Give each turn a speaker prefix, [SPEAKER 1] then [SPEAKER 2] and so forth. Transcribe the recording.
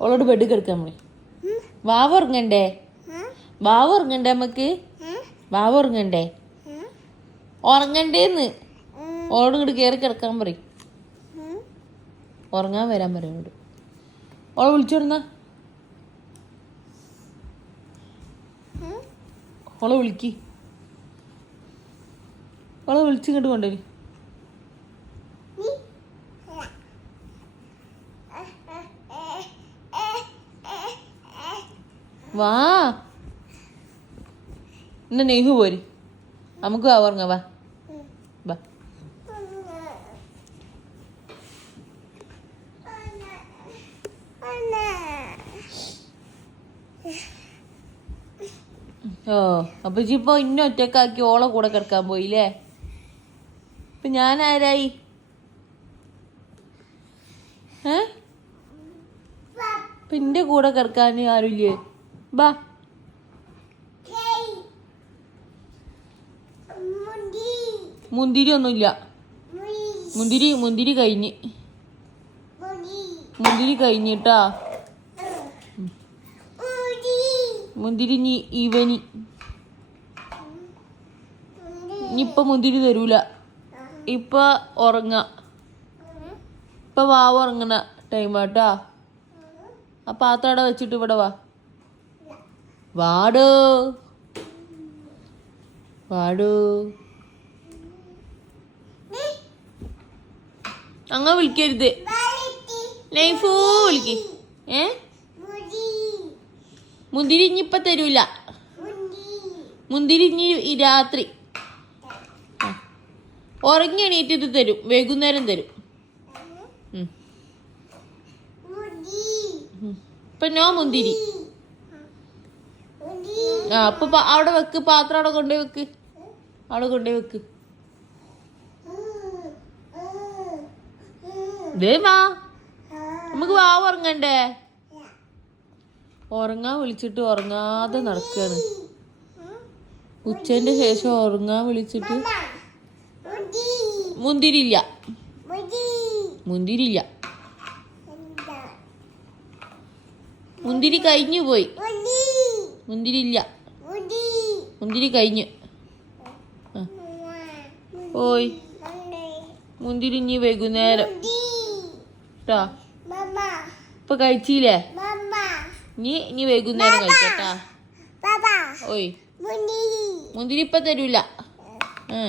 [SPEAKER 1] ഓളോട് ബെഡ് കിടക്കാൻ പോയി വാവ ഉറങ്ങണ്ടേ? വാവ ഉറങ്ങണ്ടേ നമുക്ക് വാവ ഉറങ്ങണ്ടേ? ഉറങ്ങണ്ടേന്ന്. ഓളോട് ഇങ്ങോട്ട് കയറി കിടക്കാൻ പറയും. ഉറങ്ങാൻ വരാൻ പറയും ഇങ്ങോട്ട് ഓളെ വിളിച്ചോടുന്ന ഓളെ വിളിക്ക്. ഓളെ വിളിച്ചിങ്ങോട്ട് കൊണ്ടുവരും വാ. എന്നെ നെയ്ഹു പോരി. നമുക്ക് വാ ഉറങ്ങാം വാ. വാ. ഓ അപ്പൊ ഇപ്പൊ ഇന്ന ഒറ്റക്കാക്കി ഓളെ കൂടെ കിടക്കാൻ പോയില്ലേ? ഇപ്പൊ ഞാൻ ആരായി? ഏ? ഇപ്പൊ എന്റെ കൂടെ കിടക്കാൻ ആരുമില്ലേ? ബാ. മുന്തിരി ഒന്നുമില്ല. മുന്തിരി മുന്തിരി കഴിഞ്ഞ്. മുന്തിരി കഴിഞ്ഞിട്ടാ. മുന്തിരി ഇനി ഇവനി ഇനിയിപ്പൊ മുന്തിരി തരൂല. ഇപ്പൊ ഉറങ്ങ. ഇപ്പൊ വാവ് ഉറങ്ങണ ടൈമാട്ടാ ആ പാത്രം അവിടെ വെച്ചിട്ട് ഇവിടെ വാ. വാടോ വാടോ അങ്ങ വിളിക്കരുത്. ലൈഫൂ വിളിക്ക്. ഏ? മുന്തിരി ഇനിയിപ്പൊ തരൂല. മുന്തിരി ഇനി രാത്രി. ഉറങ്ങി എണീറ്റ് ഇത് തരും. വൈകുന്നേരം തരും. ഇപ്പൊ നോ മുന്തിരി. അപ്പൊ അവിടെ വെക്ക് പാത്രം അവിടെ കൊണ്ടുപോയി വെക്ക്. അവിടെ കൊണ്ടുപോയി വെക്ക്. ദേ വാ. നമുക്ക് വാ ഉറങ്ങണ്ടേ? ഉറങ്ങാൻ വിളിച്ചിട്ട് ഉറങ്ങാതെ നടക്കാണ്. ഉച്ചന്റെ ശേഷം ഉറങ്ങാൻ വിളിച്ചിട്ട് മുന്തിരില്ല മുന്തിരില്ല മുന്തിരി കഴിഞ്ഞു പോയി. മുന്തിരില്ല മുന്തിരി കഴിഞ്ഞ്. പോയി. മുന്തിരി ഇനി വൈകുന്നേരം. കേട്ടോ ഇപ്പൊ കഴിച്ചില്ലേ? ഇനി ഇനി വൈകുന്നേരം കഴിക്കട്ടാ. ഓയ് മുന്തിരി. ഇപ്പൊ തരൂല. ഏ